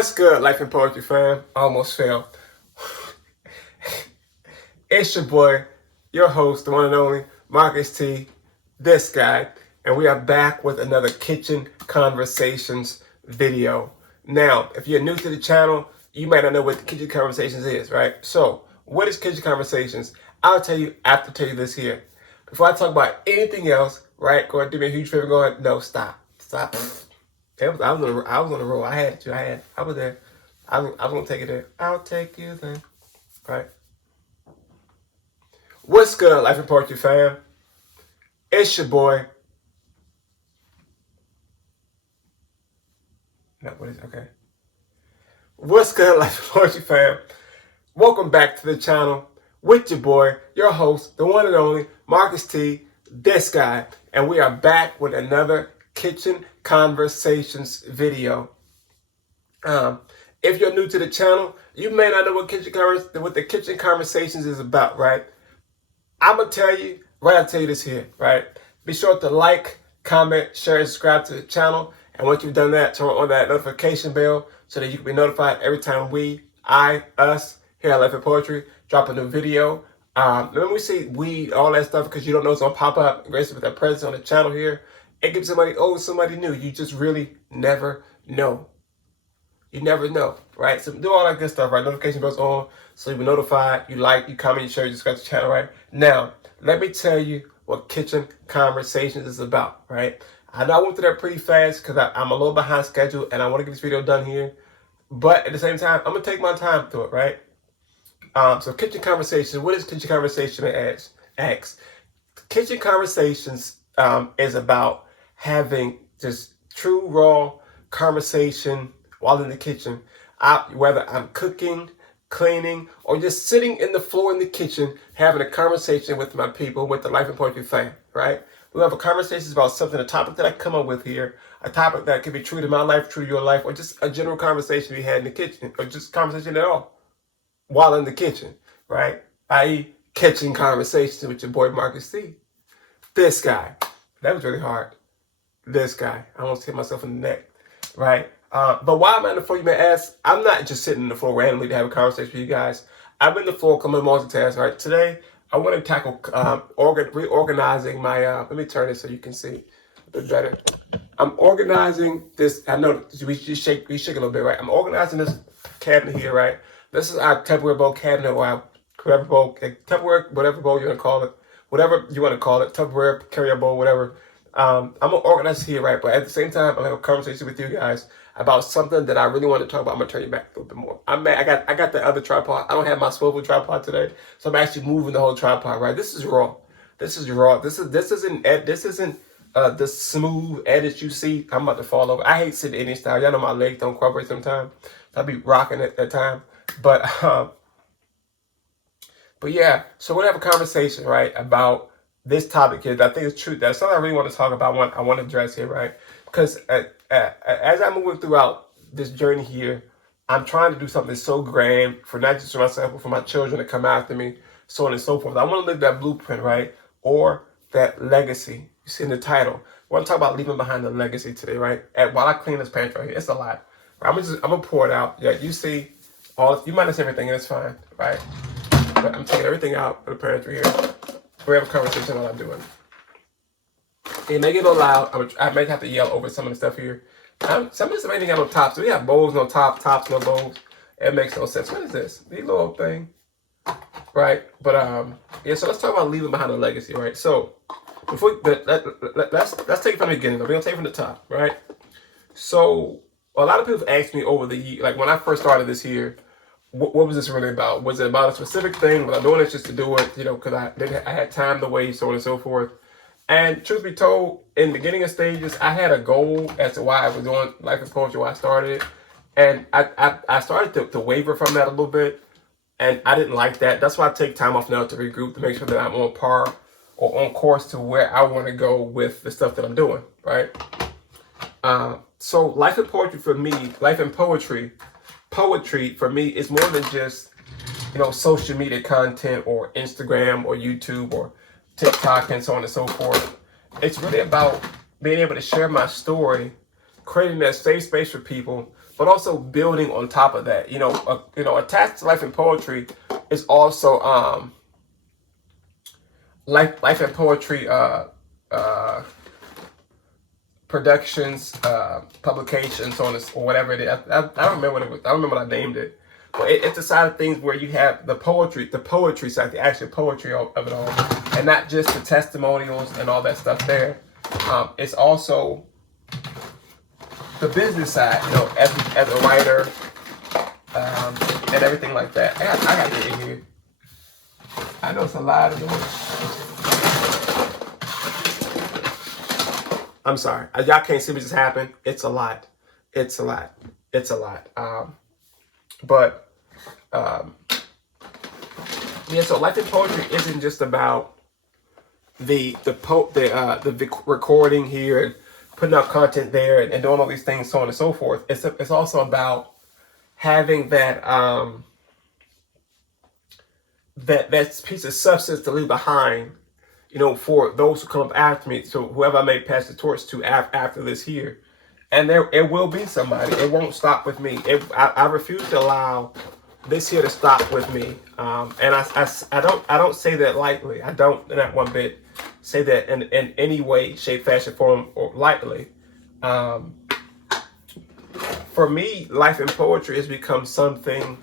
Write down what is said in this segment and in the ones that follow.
What's good, Life and Poetry fam? Almost failed. It's your boy, your host, the one and only, Marcus T, this guy, and we are back with another Kitchen Conversations video. Now, if you're new to the channel, you might not know what the Kitchen Conversations is, right? So, what is Kitchen Conversations? I'll tell you after I tell you this here. Before I talk about anything else, right, go ahead, do me a huge favor, go ahead, no, stop. I was on a roll. I was there. I was gonna take it there. I'll take you there. Right. What's good, Life and Poetry fam? It's your boy. No, what is it? Okay. What's good, Life and Poetry fam? Welcome back to the channel with your boy, your host, the one and only Marcus T, this guy, and we are back with another Kitchen Conversations video. If you're new to the channel, you may not know what the Kitchen Conversations is about, right? I'm gonna tell you, I'll tell you this here, right? Be sure to like, comment, share, and subscribe to the channel. And once you've done that, turn on that notification bell so that you can be notified every time us here at Life and Poetry drop a new video. When we say we, all that stuff, because you don't know it's gonna pop up, grace with that presence on the channel here. It gives somebody old, somebody new. You just really never know. You never know, right? So do all that good stuff, right? Notification bells on, so you'll be notified. You like, you comment, you share, you subscribe to the channel, right? Now, let me tell you what Kitchen Conversations is about, right? I know I went through that pretty fast because I'm a little behind schedule and I want to get this video done here. But at the same time, I'm going to take my time through it, right? So Kitchen Conversations, what is Kitchen Conversation? Asks. Kitchen Conversations is about having just true, raw conversation while in the kitchen. Whether I'm cooking, cleaning, or just sitting in the floor in the kitchen, having a conversation with my people, with the Life and Poetry fam, right? We have a conversation about something, a topic that I come up with here, a topic that could be true to my life, true to your life, or just a general conversation we had in the kitchen, or just conversation at all while in the kitchen, right? I.e. Kitchen Conversations with your boy Marcus T. This guy. That was really hard. This guy. I almost hit myself in the neck, right? But while I'm on the floor, you may ask, I'm not just sitting on the floor randomly to have a conversation with you guys. I'm in the floor coming multitask, right? Today, I want to tackle reorganizing my, let me turn this so you can see a bit better. I'm organizing this, I know we shake a little bit, right? I'm organizing this cabinet here, right? This is our Tupperware bowl cabinet, or Tupperware, whatever bowl you want to call it. Whatever you want to call it, Tupperware, carrier bowl, whatever. I'm going to organize here, right? But at the same time, I'm going to have a conversation with you guys about something that I really want to talk about. I'm going to turn you back a little bit more. I got the other tripod. I don't have my swivel tripod today, so I'm actually moving the whole tripod, right? This is raw. This is raw. This isn't the smooth edit you see. I'm about to fall over. I hate sitting any style. Y'all know my legs don't cooperate sometimes. So I be rocking at that time. But yeah, so we're going to have a conversation, right, about this topic here. That I think is true. That's something I really want to talk about. I want to address here, right? Because as I'm moving throughout this journey here, I'm trying to do something so grand for not just for myself, but for my children to come after me, so on and so forth. I want to live that blueprint, right? Or that legacy. You see in the title. I want to talk about leaving behind the legacy today, right? And while I clean this pantry right here, it's a lot. Right? I'm gonna pour it out. Yeah, you see you might not see everything, and it's fine, right? But I'm taking everything out of the pantry here. We have a conversation while I'm doing. It may get a little loud. I may have to yell over some of the stuff here. Some of this ain't got no tops. So we have bowls, no top, tops, no bowls. It makes no sense. What is this? These little thing, right? But yeah. So let's talk about leaving behind a legacy, right? So let's take it from the beginning. We're gonna take it from the top, right? So a lot of people have asked me over the year, like when I first started this here, what was this really about? Was it about a specific thing? Was I doing it just to do it? You know, because I had time to waste, so on and so forth. And truth be told, in the beginning of stages, I had a goal as to why I was doing Life and Poetry, why I started it. And I started to waver from that a little bit. And I didn't like that. That's why I take time off now to regroup, to make sure that I'm on par or on course to where I want to go with the stuff that I'm doing, right? So Life and Poetry for me, Life and Poetry for me is more than just, social media content or Instagram or YouTube or TikTok and so on and so forth. It's really about being able to share my story, creating that safe space for people, but also building on top of that. Attached to life and poetry is also life and poetry productions, publications, so on or whatever it is. I don't remember what it was. I don't remember what I named it. But it's the side of things where you have the poetry side, the actual poetry of it all, and not just the testimonials and all that stuff there. It's also the business side, as a writer, and everything like that. I gotta get in here. I know it's a lot of noise. I'm sorry. Y'all can't see what just happened. It's a lot. It's a lot. It's a lot. Yeah, so life and poetry isn't just about the recording here and putting out content there and doing all these things, so on and so forth. It's also about having that that piece of substance to leave behind, for those who come up after me. So whoever I may pass the torch to after this here, and it will be somebody. It won't stop with me. I refuse to allow this here to stop with me. And I don't say that lightly. I don't, not one bit, say that in any way, shape, fashion, form, or lightly. For me, life and poetry has become something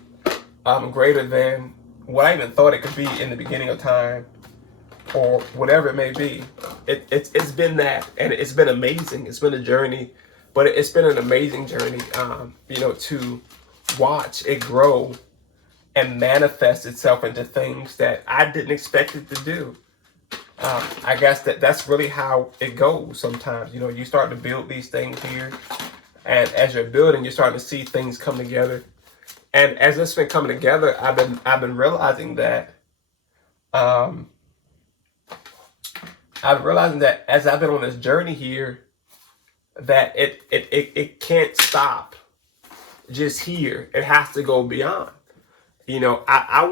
greater than what I even thought it could be in the beginning of time, or whatever it may be. It's been that, and it's been amazing. It's been a journey, but it's been an amazing journey, to watch it grow and manifest itself into things that I didn't expect it to do. I guess that's really how it goes sometimes. You start to build these things here, and as you're building, you're starting to see things come together. And as it's been coming together, I've been realizing that as I've been on this journey here, that it can't stop just here. It has to go beyond. I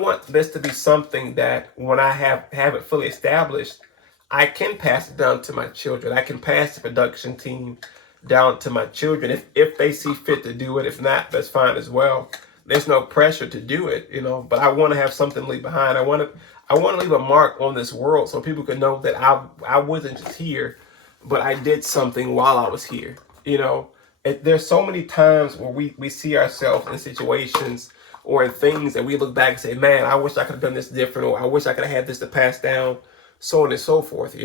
want this to be something that when I have it fully established, I can pass it down to my children. I can pass the production team down to my children if they see fit to do it. If not, that's fine as well. There's no pressure to do it, but I want to have something to leave behind. I want to leave a mark on this world so people can know that I wasn't just here, but I did something while I was here. There's so many times where we see ourselves in situations or in things that we look back and say, man, I wish I could have done this different, or I wish I could have had this to pass down, so on and so forth.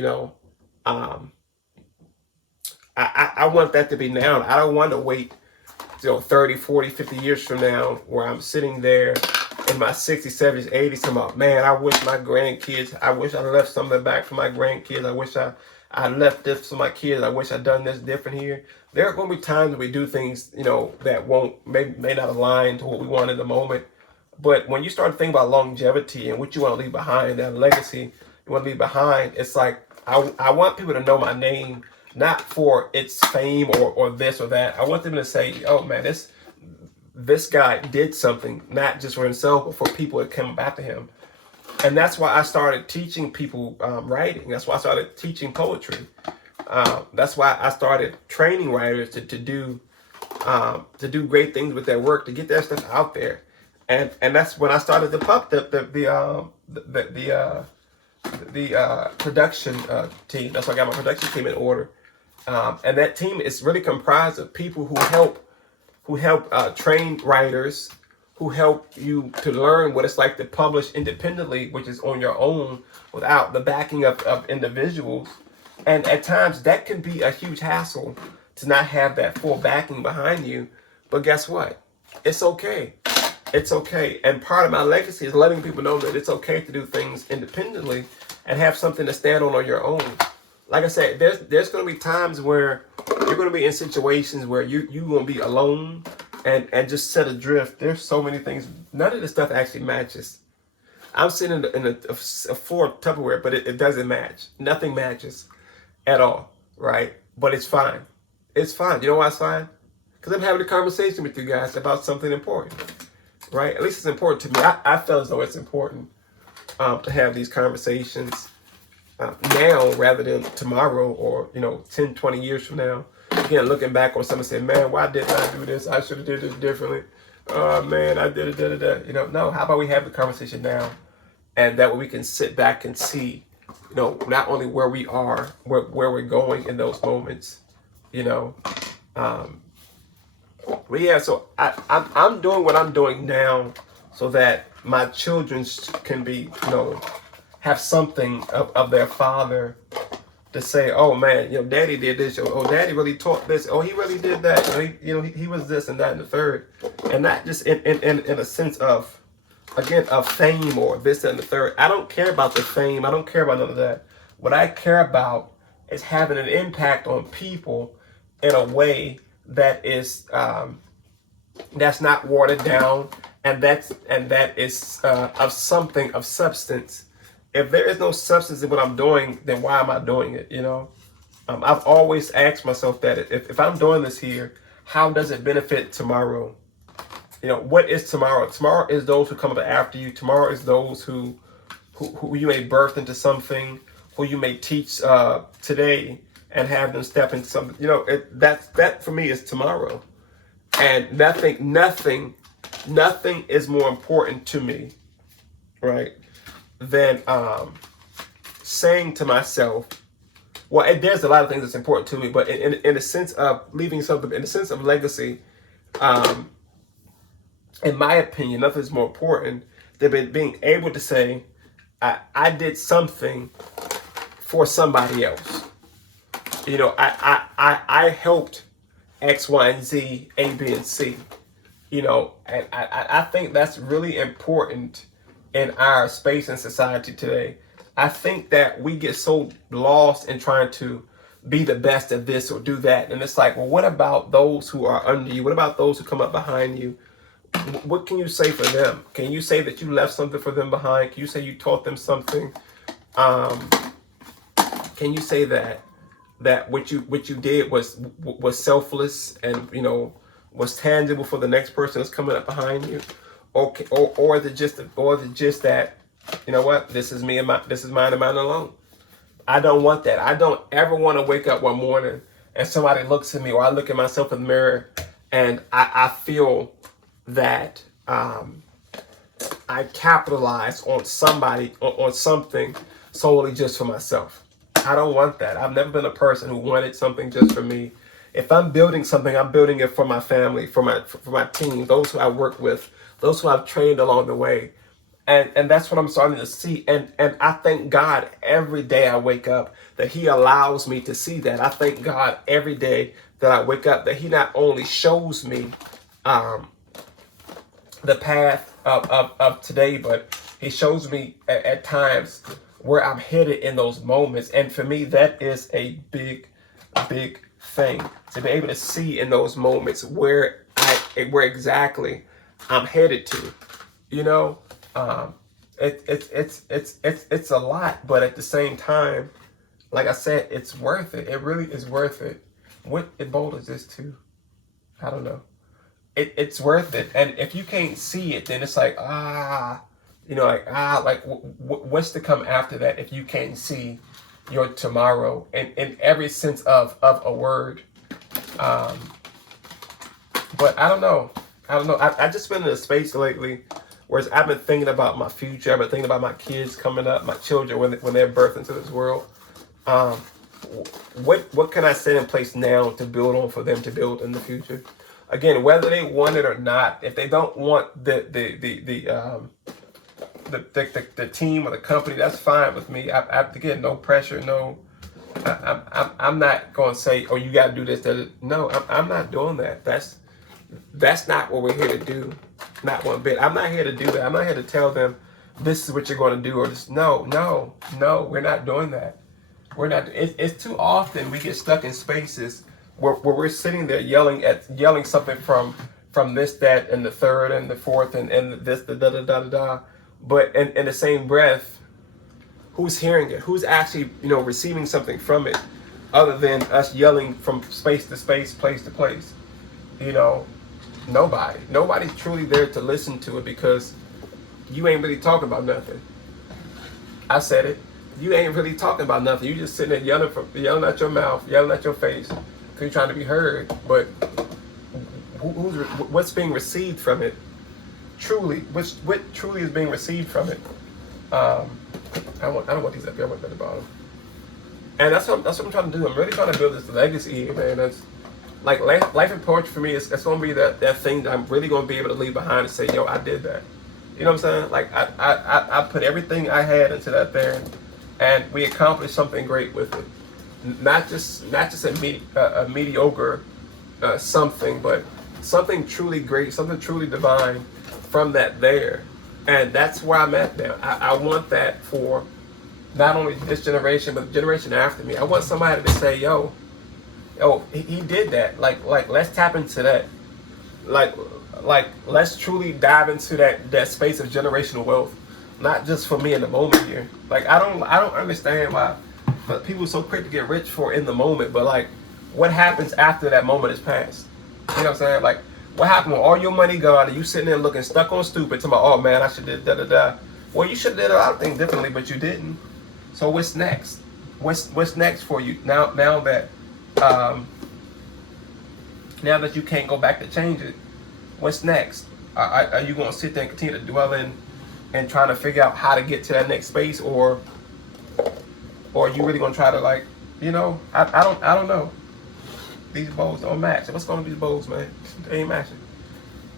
I want that to be now. I don't want to wait 30, 40, 50 years from now where I'm sitting there in my 60s, 70s, 80s talking about, man, I wish my grandkids, I wish I left something back for my grandkids. I wish I left this for my kids. I wish I'd done this different here. There are going to be times we do things, that may not align to what we want in the moment. But when you start to think about longevity and what you want to leave behind, that legacy you want to leave behind, it's like, I want people to know my name, not for its fame or this or that. I want them to say, oh man, this guy did something, not just for himself, but for people that came after him. And that's why I started teaching people writing. That's why I started teaching poetry. That's why I started training writers to do great things with their work, to get their stuff out there. And that's when I started the production team. That's why I got my production team in order. And that team is really comprised of people who help train writers, who help you to learn what it's like to publish independently, which is on your own without the backing of individuals. And at times that can be a huge hassle to not have that full backing behind you. But guess what? It's okay. It's okay. And part of my legacy is letting people know that it's okay to do things independently and have something to stand on your own. Like I said, there's going to be times where you're going to be in situations where you're going to be alone and just set adrift. There's so many things. None of this stuff actually matches. I'm sitting in a full Tupperware, but it doesn't match. Nothing matches at all, right? But it's fine. It's fine. You know why it's fine? Because I'm having a conversation with you guys about something important, right? At least it's important to me. I feel as though it's important to have these conversations now rather than tomorrow or 10, 20 years from now. again, looking back on something, saying, man, why didn't I do this? I should have did this differently. Oh man, I did it. No, how about we have the conversation now, and that way we can sit back and see, not only where we are, where we're going in those moments, But yeah, so I'm doing what I'm doing now, so that my children can be, have something of their father to say, oh man, daddy did this, oh daddy really taught this, oh he really did that, he was this and that and the third, and not just in a sense of, again, of fame or this and the third. I don't care about the fame. I don't care about none of that. What I care about is having an impact on people in a way that is that's not watered down, and that is of something of substance. If there is no substance in what I'm doing, then why am I doing it? I've always asked myself that if I'm doing this here, how does it benefit tomorrow? What is tomorrow? Tomorrow is those who come up after you. Tomorrow is those who you may birth into something, who you may teach today and have them step into something. That for me is tomorrow. And nothing is more important to me, right, than saying to myself, well, there's a lot of things that's important to me, but in the sense of leaving something, in the sense of legacy, in my opinion, nothing is more important than being able to say, I did something for somebody else. I helped X, Y, and Z, A, B, and C. And I think that's really important in our space and society today. I think that we get so lost in trying to be the best at this or do that. And it's like, well, what about those who are under you? What about those who come up behind you? What can you say for them? Can you say that you left something for them behind? Can you say you taught them something? Can you say that what you did was selfless and was tangible for the next person that's coming up behind you, or is it just that what, this is me and this is mine and mine alone? I don't want that. I don't ever want to wake up one morning and somebody looks at me, or I look at myself in the mirror and I feel that I capitalize on somebody on something solely just for myself. I don't want that. I've never been a person who wanted something just for me. If I'm building something, I'm building it for my family, for my team, those who I work with, those who I've trained along the way. And that's what I'm starting to see. And I thank God every day I wake up that He allows me to see that. I thank God every day that I wake up that He not only shows me the path of today, but He shows me at times where I'm headed in those moments. And for me, that is a big thing, to be able to see in those moments where exactly I'm headed to. It's a lot, but at the same time, like I said, it's worth it. It really is worth it. What bowl is this too? I don't know. It's worth it. And if you can't see it, then it's like, what's to come after that if you can't see your tomorrow in every sense of a word. But I don't know. I just been in a space lately where I've been thinking about my future. I've been thinking about my kids coming up, my children when they're birthed into this world. What can I set in place now to build on for them to build in the future? Again, whether they want it or not, if they don't want the team or the company, that's fine with me. Again, no pressure, no. I'm not going to say, oh, you got to do this. No, I'm not doing that. That's not what we're here to do. Not one bit. I'm not here to do that. I'm not here to tell them this is what you're going to do, or this. No. We're not doing that. We're not. It's too often we get stuck in spaces where we're sitting there yelling something from this, that, and the third, and the fourth, and this, the da da da da da. But in the same breath, who's hearing it? Who's actually receiving something from it, other than us yelling from space to space, place to place? Nobody. Nobody's truly there to listen to it, because you ain't really talking about nothing. I said it. You ain't really talking about nothing. You just sitting there yelling out your mouth, yelling at your face, because you're trying to be heard, but what's being received from it? Truly, what truly is being received from it? I don't want these up here. I want them at the bottom. And that's what I'm trying to do. I'm really trying to build this legacy here, man. That's like life and poetry for me. It's going to be that thing that I'm really going to be able to leave behind and say, yo, I did that. You know what I'm saying? Like I put everything I had into that there, and we accomplished something great with it. Not just a mediocre something, but something truly great, something truly divine from that there. And that's where I'm at now. I want that for not only this generation, but the generation after me. I want somebody to say, yo, he did that. Like let's tap into that. Like let's truly dive into that space of generational wealth. Not just for me in the moment here. Like I don't understand why people are so quick to get rich for in the moment, but like what happens after that moment is past? You know what I'm saying? Like what happened when all your money gone and you sitting there looking stuck on stupid, talking about, oh man, I should did da da da. Well, you should have did a lot of things differently, but you didn't. So what's next? What's next for you now that you can't go back to change it? What's next? Are you going to sit there and continue to dwell in and trying to figure out how to get to that next space, or are you really going to try to, like, you know, I don't know. These bows don't match. What's going on with these bows, man? They ain't matching.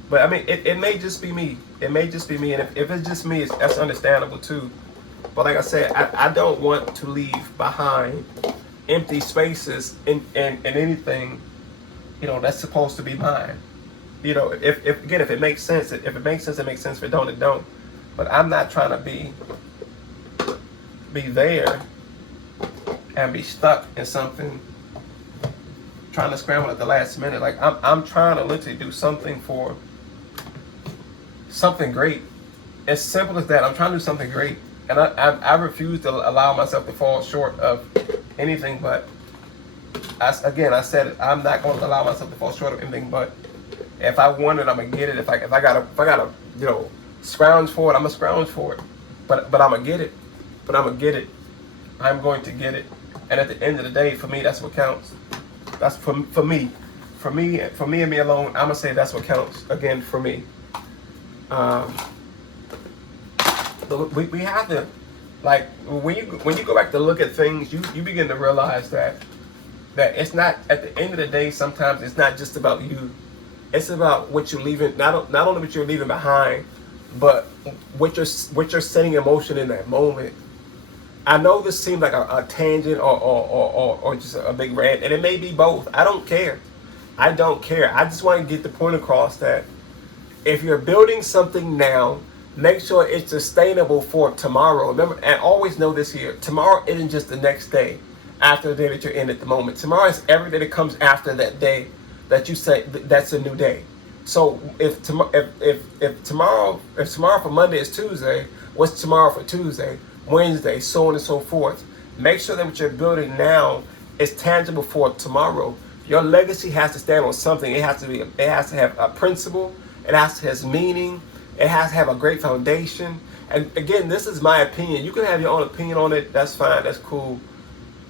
But I mean, it may just be me. It may just be me, and if it's just me, that's understandable too. But like I said, I don't want to leave behind empty spaces in anything, you know, that's supposed to be mine. You know, if it makes sense, if it makes sense, it makes sense. If it don't, it don't. But I'm not trying to be there and be stuck in something, trying to scramble at the last minute. Like I'm trying to literally do something for something great. As simple as that. I'm trying to do something great, and I refuse to allow myself to fall short of anything. But I said it. I'm not going to allow myself to fall short of anything. But if I want it, I'm gonna get it. If I gotta you know, scrounge for it, I'm gonna scrounge for it. But I'm gonna get it. But I'm gonna get it. I'm going to get it. And at the end of the day, for me, that's what counts. That's for me and me alone. I'm gonna say that's what counts. Again, for me. But we have to, like, when you go back to look at things, you begin to realize that it's not, at the end of the day, sometimes it's not just about you. It's about what you're leaving, not only what you're leaving behind, but what you're setting in motion in that moment. I know this seems like a tangent or just a big rant, and it may be both. I don't care. I just want to get the point across that if you're building something now, make sure it's sustainable for tomorrow. Remember, and always know this here: tomorrow isn't just the next day after the day that you're in at the moment. Tomorrow is every day that comes after that day that you say that's a new day. So if tomorrow for Monday is Tuesday, what's tomorrow for Tuesday, Wednesday, so on and so forth? Make sure that what you're building now is tangible for tomorrow. Your legacy has to stand on something. It has to have a principle. It has to have meaning. It has to have a great foundation. And again, this is my opinion. You can have your own opinion on it. That's fine. That's cool.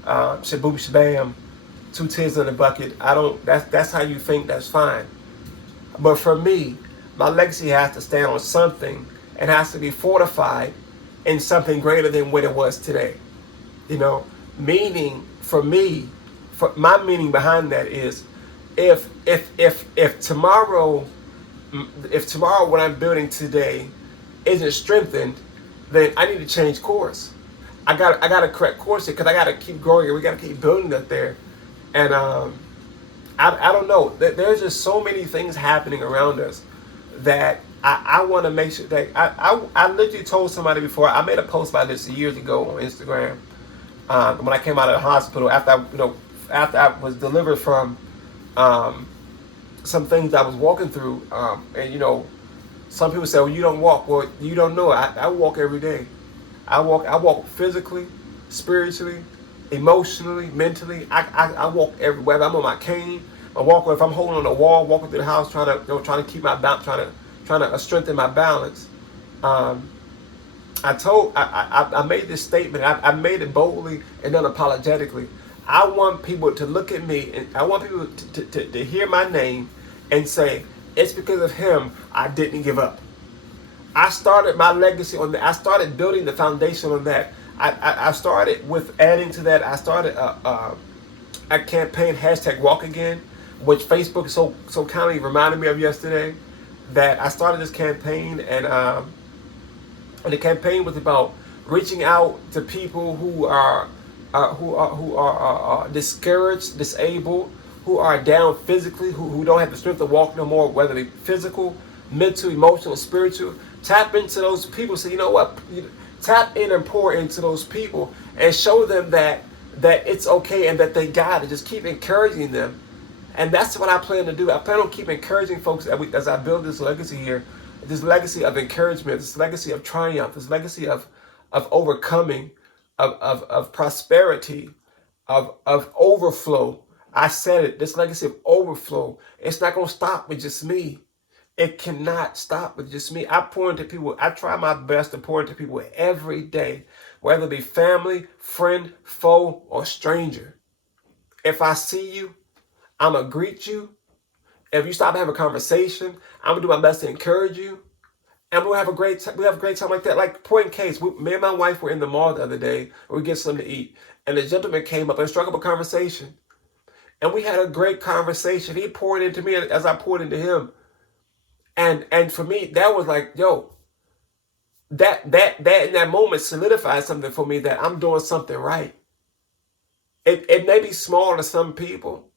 Shaboom shabam. 2 tears in the bucket. That's how you think. That's fine. But for me, my legacy has to stand on something. It has to be fortified in something greater than what it was today. You know, meaning for me, for my meaning behind that is, if tomorrow what I'm building today isn't strengthened, then I need to change course. I got to correct course here, because I got to keep growing and we got to keep building that there. And I don't know. There's just so many things happening around us that I want to make sure that I literally told somebody before. I made a post about this years ago on Instagram when I came out of the hospital after I was delivered from some things I was walking through, and you know, some people say, well, you don't walk. Well, you don't know. I walk every day. I walk physically, spiritually, emotionally, mentally. I walk everywhere. I'm on my cane. I walk. If I'm holding on the wall, walking through the house, trying to keep my balance, trying to strengthen my balance. I made this statement. I made it boldly and unapologetically. I want people to look at me, and I want people to hear my name and say, it's because of him I didn't give up. I started my legacy on that. I started building the foundation on that. I started with adding to that. I started a campaign, hashtag Walk Again, which Facebook so kindly reminded me of yesterday. That I started this campaign, and the campaign was about reaching out to people who are discouraged, disabled, who are down physically, who don't have the strength to walk no more, whether it be physical, mental, emotional, spiritual. Tap into those people. So you know what? Tap in and pour into those people and show them that it's okay and that they got it. Just keep encouraging them. And that's what I plan to do. I plan on keep encouraging folks as I build this legacy here, this legacy of encouragement, this legacy of triumph, this legacy of overcoming, of prosperity, of overflow. I said it, this legacy of overflow. It's not going to stop with just me. It cannot stop with just me. I pour into people. I try my best to pour into people every day, whether it be family, friend, foe, or stranger. If I see you, I'm going to greet you. If you stop and have a conversation, I'm going to do my best to encourage you. And we'll have a great time like that. Like, point in case, me and my wife were in the mall the other day. We get something to eat. And the gentleman came up and struck up a conversation. And we had a great conversation. He poured into me as I poured into him. And for me, that was like, yo, that in that moment solidified something for me, that I'm doing something right. It may be small to some people,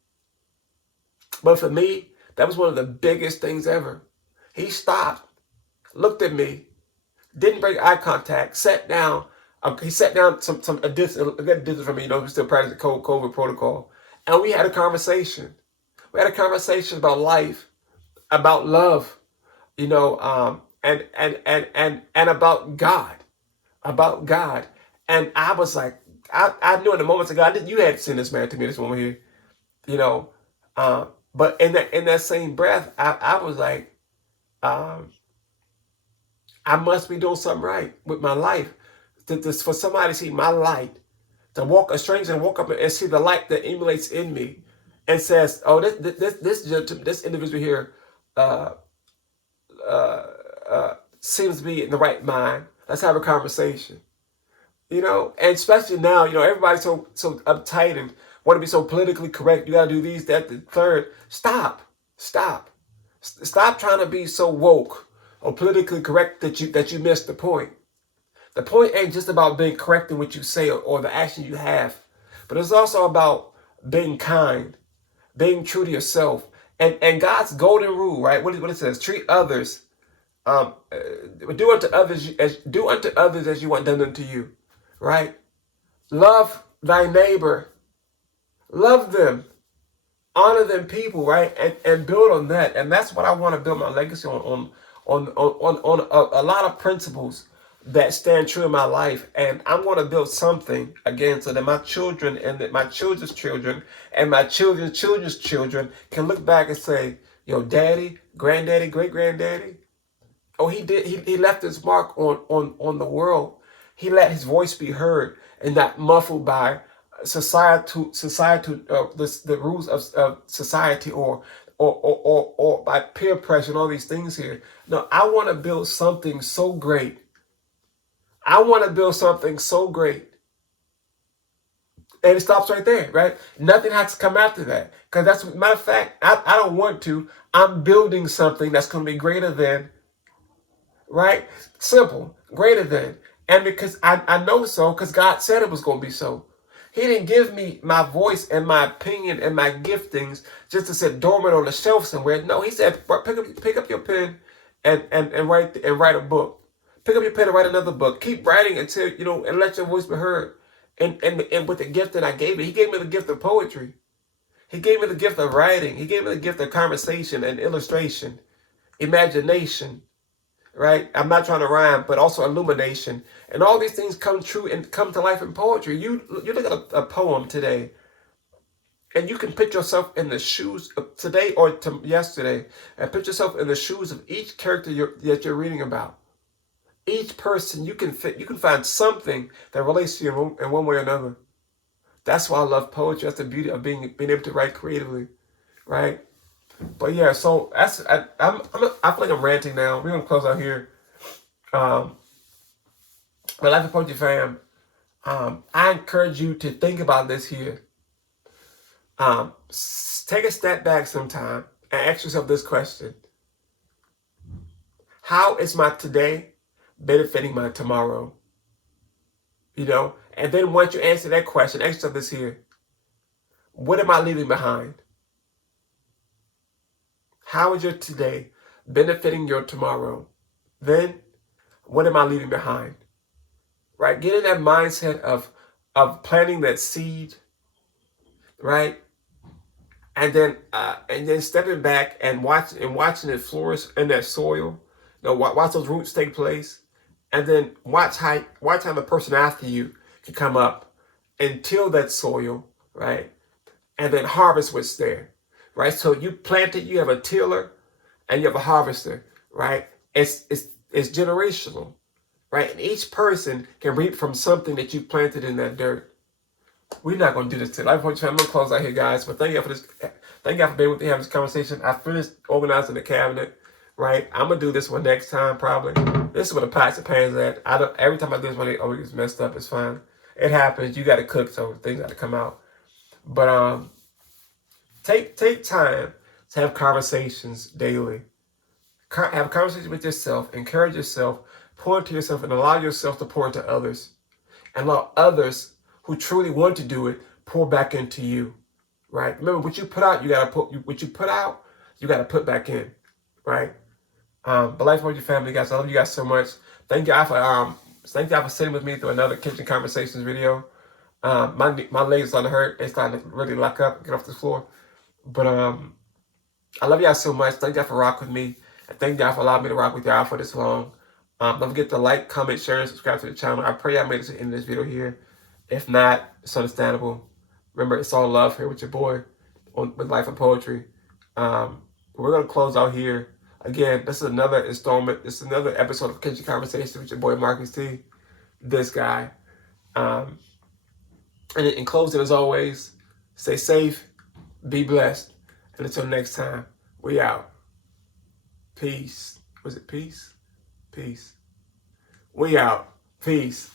but for me, that was one of the biggest things ever. He stopped, looked at me, didn't break eye contact, sat down. He sat down a distance from me, we still practicing COVID protocol. And we had a conversation. We had a conversation about life, about love, and about God. And I was like, I knew in the moments of God, you had sent this man to me, this woman here, but in that same breath, I was like, I must be doing something right with my life. For somebody to see my light, to a stranger and walk up and see the light that emulates in me, and says, "Oh, this individual here seems to be in the right mind. Let's have a conversation." And especially now, everybody's so uptight and want to be so politically correct. You got to do these, that, the third. Stop trying to be so woke or politically correct that you miss the point. The point ain't just about being correct in what you say or the action you have, but it's also about being kind, being true to yourself, and God's golden rule, right? What it says: treat others, do unto others as you want done unto you, right? Love thy neighbor, love them, honor them, people, right? And build on that, and that's what I want to build my legacy on a lot of principles that stand true in my life. And I'm going to build something again so that my children and that my children's children and my children's children's children can look back and say, yo, daddy, granddaddy, great granddaddy, oh, he left his mark on the world. He let his voice be heard and not muffled by the rules of society or by peer pressure and all these things here. No, I want to build something so great. And it stops right there, right? Nothing has to come after that. Because that's, matter of fact, I don't want to. I'm building something that's going to be greater than, right? Simple, greater than. And because I know so, because God said it was going to be so. He didn't give me my voice and my opinion and my giftings just to sit dormant on the shelf somewhere. No, he said, pick up your pen and write a book. Pick up your pen and write another book. Keep writing until, and let your voice be heard. And with the gift that I gave me, he gave me the gift of poetry. He gave me the gift of writing. He gave me the gift of conversation and illustration, imagination, right? I'm not trying to rhyme, but also illumination. And all these things come true and come to life in poetry. You look at a poem today, and you can put yourself in the shoes of today or yesterday, and put yourself in the shoes of each character that you're reading about. Each person you can find something that relates to you in one way or another. That's why I love poetry. That's the beauty of being able to write creatively, right? But yeah, so I feel like I'm ranting now. We're gonna close out here. But Life and Poetry fam, I encourage you to think about this here. Take a step back sometime and ask yourself this question: how is my today benefiting my tomorrow? You know, and then once you answer that question, ask yourself this here: what am I leaving behind? How is your today benefiting your tomorrow? Then, what am I leaving behind? Right? Get in that mindset of planting that seed, right? And then stepping back and watching it flourish in that soil. You know, watch those roots take place, and then watch how the person after you can come up and till that soil, right? And then harvest what's there, right? So you planted, you have a tiller, and you have a harvester, right? It's generational, right? And each person can reap from something that you planted in that dirt. We're not going to do this today. I'm going to close out here, guys. But thank you for this. Thank you for being with me, having this conversation. I finished organizing the cabinet, right? I'm going to do this one next time, probably. This is where the pots and pans at. Every time I do this one, it always messed up. It's fine. It happens. You got to cook, so things got to come out. But take time to have conversations daily. Have conversations with yourself. Encourage yourself. Pour into yourself and allow yourself to pour into others. And allow others who truly want to do it pour back into you, right? Remember, what you put out, you gotta put back in, right? But Life with your family, guys. I love you guys so much. Thank y'all for sitting with me through another Kitchen Conversations video. My legs starting to hurt. They starting to really lock up and get off the floor. But I love y'all so much. Thank y'all for rocking with me, and thank y'all for allowing me to rock with y'all for this long. Don't forget to like, comment, share, and subscribe to the channel. I pray y'all made it to the end of this video here. If not, it's understandable. Remember, it's all love here with your boy with Life and Poetry. We're going to close out here. Again, this is another installment. This is another episode of Kitchen Conversation with your boy Marcus T. This guy. And in closing, as always, stay safe, be blessed. And until next time, we out. Peace. Was it peace? Peace. We out. Peace.